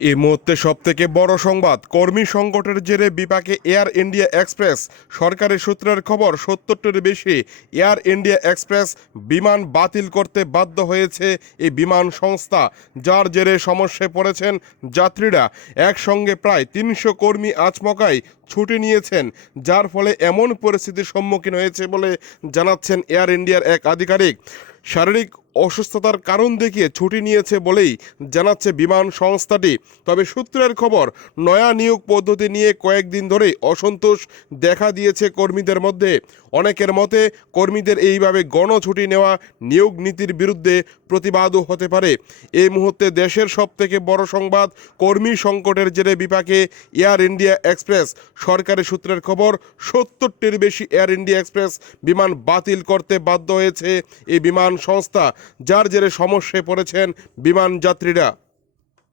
এই মুহূর্তে সব থেকে বড় সংবাদ, কর্মী সংকটের জেরে বিপাকে এয়ার ইন্ডিয়া এক্সপ্রেস। সরকারি সূত্রের খবর, সত্তরটির বেশি এয়ার ইন্ডিয়া এক্সপ্রেস বিমান বাতিল করতে বাধ্য হয়েছে এই বিমান সংস্থা, যার জেরে সমস্যায় পড়েছেন যাত্রীরা। একসঙ্গে প্রায় তিনশো কর্মী আচমকায় ছুটি নিয়েছেন, যার ফলে এমন পরিস্থিতির সম্মুখীন হয়েছে বলে জানাচ্ছেন এয়ার ইন্ডিয়ার এক আধিকারিক। শারীরিক অসুস্থতার কারণ দেখিয়ে ছুটি নিয়েছে বলেই জানাচ্ছে বিমান সংস্থাটি। তবে সূত্রের খবর, নয়া নিয়োগ পদ্ধতি নিয়ে কয়েকদিন ধরেই অসন্তোষ দেখা দিয়েছে কর্মীদের মধ্যে। অনেকের মতে, কর্মীদের এইভাবে গণছুটি নেওয়া নিয়োগ নীতির বিরুদ্ধে প্রতিবাদও হতে পারে। এই মুহূর্তে দেশের সবথেকে বড় সংবাদ, কর্মী সংকটের জেরে বিপাকে এয়ার ইন্ডিয়া এক্সপ্রেস। সরকারি সূত্রের খবর, সত্তরটির বেশি এয়ার ইন্ডিয়া এক্সপ্রেস বিমান বাতিল করতে বাধ্য হয়েছে এই বিমান সংস্থা। যার জেরে সমস্যায় পড়েছেন বিমান যাত্রীরা।